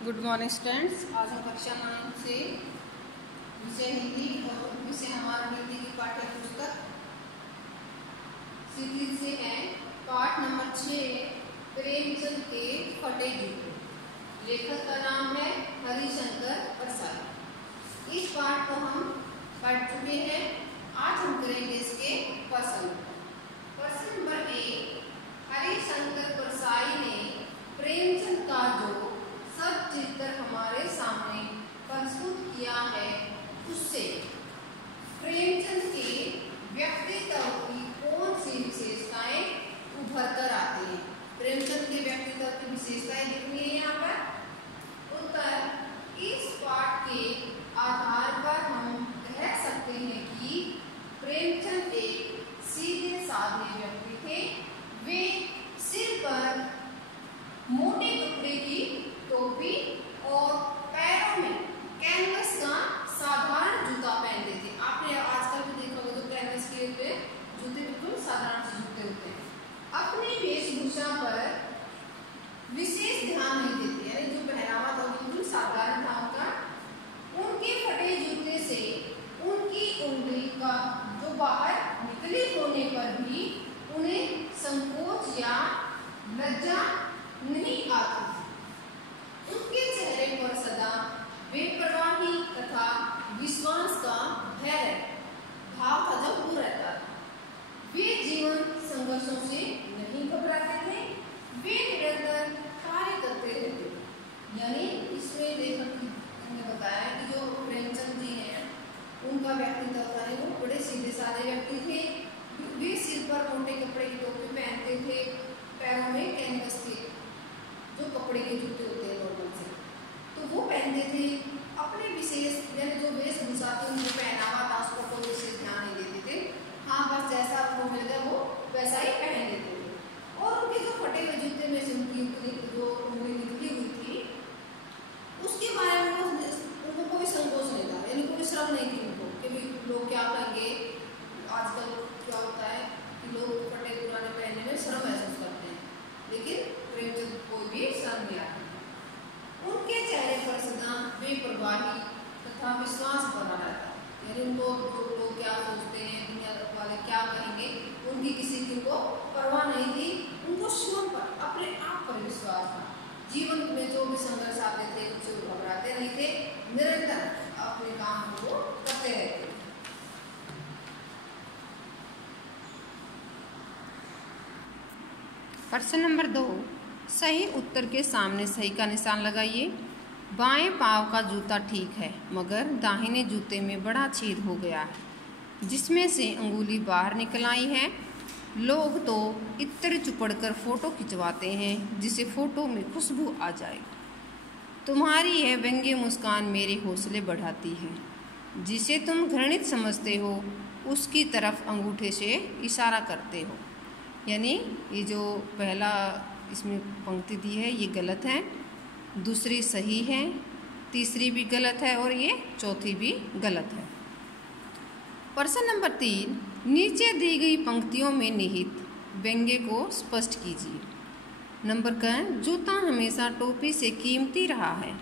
Good morning students. आज हम कक्षा 9 से विषय हिंदी और विषय हमारा हिंदी की पाठ्य पुस्तक सीरीज से है पाठ नंबर 6 प्रेमचंद के फटे जूते। लेखक का नाम है हरिशंकर प्रसाद। इस पाठ को हम पढ़ चुके हैं। आज हम करेंगे इसके प्रश्न नंबर 1। हरिशंकर प्रसाद ने प्रेमचंद का जो सब चित्र हमारे सामने प्रस्तुत किया है उससे प्रेमचंद के व्यक्तित्व की कौन सी विशेषताएं उभर कर आती हैं। प्रेमचंद के व्यक्तित्व की विशेषताएं लिखनी है यहाँ पर। उत्तर इस पाठ के आधार पर हम कह सकते हैं कि प्रेमचंद एक सीधे साधे व्यक्ति थे। वे सिर पर मोटे कपड़े की टोपी और पैरों में कैनवस का साधारण जूता पहनते थे। आपने आजकल भी देखा होगा तो कैनवस के पे जूते बिल्कुल साधारण से जूते होते हैं। अपनी वेशभूषा पर विशेष ध्यान नहीं देते, यानी जो पहनावा था बिल्कुल साधारण था उनका। उनके फटे जूते से उनकी उंगली का जो बाहर निकली होने पर भी उन्हें संकोच या लज्जा नहीं आती। उनके चेहरे पर सदा बेपरवाही तथा विश्वास का भय भाव का जब रहता था। वे जीवन संघर्षों से नहीं घबराते थे, वे निरंतर कार्य करते रहते थे। यानी इसमें लेखक ने बताया कि जो प्रेमचंद जी हैं उनका व्यक्तित्व था वो बड़े सीधे साधे व्यक्ति थे। वे सिर पर मोटे कपड़े की टोपी पहनते थे, पैरों में कैनवस के जो कपड़े के जूते होते हैं नॉर्मल से तो वो पहनते थे। अपने विशेष यानी जो वेशभूषा थी उनको पहनावा था उसको कोई विशेष ध्यान नहीं देते थे। हाँ, बस जैसा वो मिल गया वो वैसा ही पहन लेते थे। और उनके जो फटे हुए जूते में से उनकी जो उंगली निकली हुई थी उसके बारे में उनको कोई संकोच नहीं था, यानी कोई शर्म नहीं थी उनको कि लोग क्या कहेंगे। आजकल क्या होता है कि लोग फटे पुराने पहनने में शर्म महसूस करते हैं, लेकिन प्रेमचंद कोई भी शर्म नहीं आती। उनके चेहरे पर सदा बेपरवाही तथा विश्वास बना रहता, यानी उनको लोग क्या सोचते हैं, दुनिया वाले क्या कहेंगे, उनकी किसी की को परवाह नहीं थी। उनको स्वयं पर अपने आप पर विश्वास था। जीवन में जो भी संघर्ष आते थे उनसे घबराते नहीं थे, निरंतर अपने काम को करते रहते। प्रश्न नंबर 2। सही उत्तर के सामने सही का निशान लगाइए। बाएं पांव का जूता ठीक है मगर दाहिने जूते में बड़ा छेद हो गया है जिसमें से अंगुली बाहर निकल आई है। लोग तो इत्र चुपड़कर फोटो खिंचवाते हैं जिसे फोटो में खुशबू आ जाए। तुम्हारी यह व्यंग्य मुस्कान मेरे हौसले बढ़ाती है। जिसे तुम घृणित समझते हो उसकी तरफ अंगूठे से इशारा करते हो। यानी ये जो पहला इसमें पंक्ति दी है ये गलत है, दूसरी सही है, तीसरी भी गलत है और ये चौथी भी गलत है। प्रश्न नंबर 3। नीचे दी गई पंक्तियों में निहित व्यंग्य को स्पष्ट कीजिए। नंबर का जूता हमेशा टोपी से कीमती रहा है,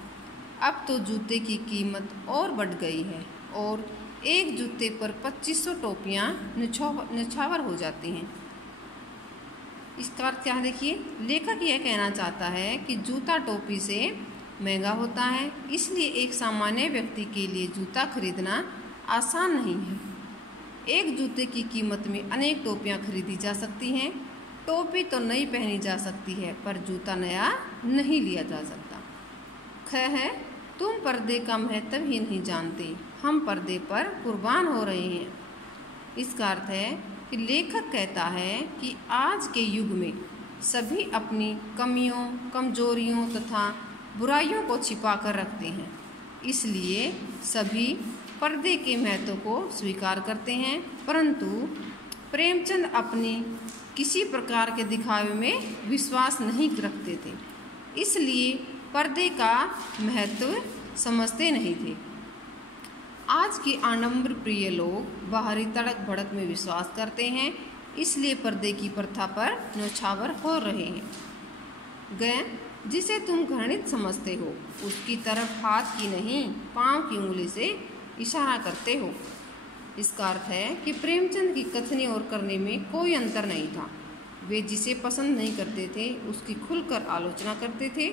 अब तो जूते की कीमत और बढ़ गई है और एक जूते पर 2500 टोपियाँ निछावर हो जाती हैं। इसका अर्थ क्या देखिए, लेखक यह कहना चाहता है कि जूता टोपी से महंगा होता है, इसलिए एक सामान्य व्यक्ति के लिए जूता खरीदना आसान नहीं है। एक जूते की कीमत में अनेक टोपियां खरीदी जा सकती हैं। टोपी तो नई पहनी जा सकती है पर जूता नया नहीं लिया जा सकता। ख है, तुम पर्दे का महत्व ही नहीं जानते, हम पर्दे पर कुर्बान हो रहे हैं। इसका अर्थ है कि लेखक कहता है कि आज के युग में सभी अपनी कमियों, कमजोरियों तथा बुराइयों को छिपा कर रखते हैं, इसलिए सभी पर्दे के महत्व को स्वीकार करते हैं। परंतु प्रेमचंद अपनी किसी प्रकार के दिखावे में विश्वास नहीं रखते थे, इसलिए पर्दे का महत्व समझते नहीं थे। आज के आडंबर प्रिय लोग बाहरी तड़क भड़क में विश्वास करते हैं, इसलिए पर्दे की प्रथा पर न्यौछावर हो रहे हैं। जिसे तुम घृणित समझते हो उसकी तरफ हाथ की नहीं पांव की उंगली से इशारा करते हो। इसका अर्थ है कि प्रेमचंद की कथनी और करने में कोई अंतर नहीं था। वे जिसे पसंद नहीं करते थे उसकी खुलकर आलोचना करते थे।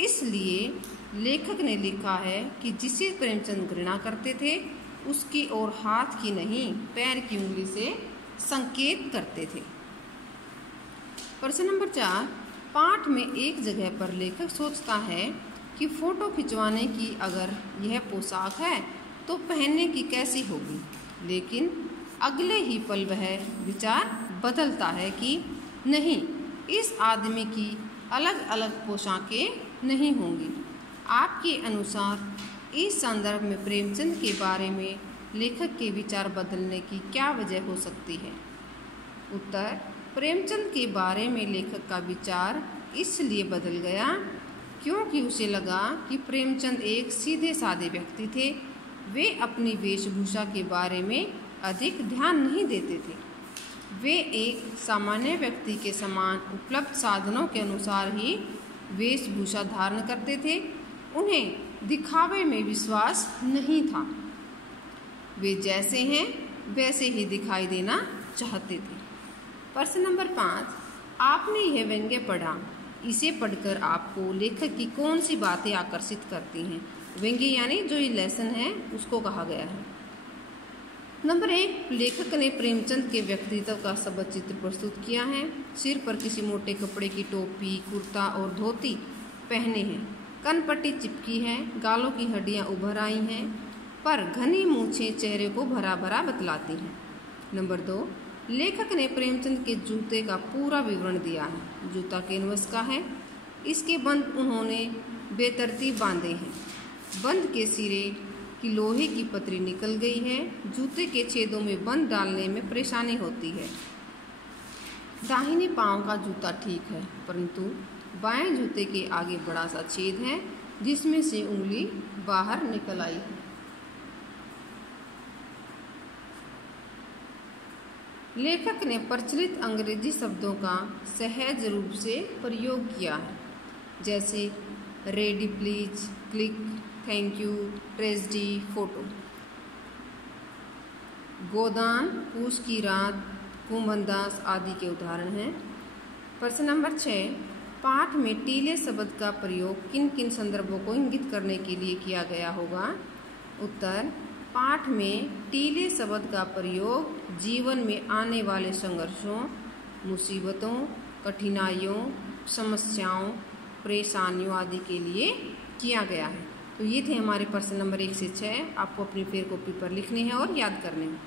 इसलिए लेखक ने लिखा है कि जिसे प्रेमचंद घृणा करते थे उसकी ओर हाथ की नहीं पैर की उंगली से संकेत करते थे। प्रश्न नंबर 4, पाठ में एक जगह पर लेखक सोचता है कि फोटो खिंचवाने की अगर यह पोशाक है तो पहनने की कैसी होगी, लेकिन अगले ही पल वह विचार बदलता है कि नहीं, इस आदमी की अलग अलग पोशाकें नहीं होंगी। आपके अनुसार इस संदर्भ में प्रेमचंद के बारे में लेखक के विचार बदलने की क्या वजह हो सकती है? उत्तर, प्रेमचंद के बारे में लेखक का विचार इसलिए बदल गया क्योंकि उसे लगा कि प्रेमचंद एक सीधे साधे व्यक्ति थे। वे अपनी वेशभूषा के बारे में अधिक ध्यान नहीं देते थे। वे एक सामान्य व्यक्ति के समान उपलब्ध साधनों के अनुसार ही वेशभूषा धारण करते थे। उन्हें दिखावे में विश्वास नहीं था। वे जैसे हैं वैसे ही दिखाई देना चाहते थे। प्रश्न नंबर 5, आपने यह व्यंग्य पढ़ा, इसे पढ़कर आपको लेखक की कौन सी बातें आकर्षित करती हैं? व्यंग्य यानी जो ये लेसन है उसको कहा गया है। नंबर 1, लेखक ने प्रेमचंद के व्यक्तित्व का सबद चित्र प्रस्तुत किया है। सिर पर किसी मोटे कपड़े की टोपी, कुर्ता और धोती पहने हैं। कनपट्टी चिपकी है, गालों की हड्डियां उभर आई हैं, पर घनी मूछें चेहरे को भरा भरा बतलाती हैं। नंबर 2, लेखक ने प्रेमचंद के जूते का पूरा विवरण दिया है। जूता कैनवस का है। इसके बंद उन्होंने बेतरतीब बांधे हैं। बंद के सिरे की लोहे की पतरी निकल गई है। जूते के छेदों में बंद डालने में परेशानी होती है। दाहिने पांव का जूता ठीक है, परंतु बाएं जूते के आगे बड़ा सा छेद है जिसमें से उंगली बाहर निकल आई है। लेखक ने प्रचलित अंग्रेजी शब्दों का सहज रूप से प्रयोग किया है, जैसे ready please, click, thank you, tragedy, photo. Godan, पूस की रात, कुमंदास आदि के उदाहरण हैं। प्रश्न नंबर 6, पाठ में टीले शब्द का प्रयोग किन किन संदर्भों को इंगित करने के लिए किया गया होगा? उत्तर, पाठ में टीले शब्द का प्रयोग जीवन में आने वाले संघर्षों, मुसीबतों, कठिनाइयों, समस्याओं, परेशानियों आदि के लिए किया गया है। तो ये थे हमारे प्रश्न नंबर 1 से 6। आपको अपनी फेर कॉपी पर लिखने हैं और याद करने हैं।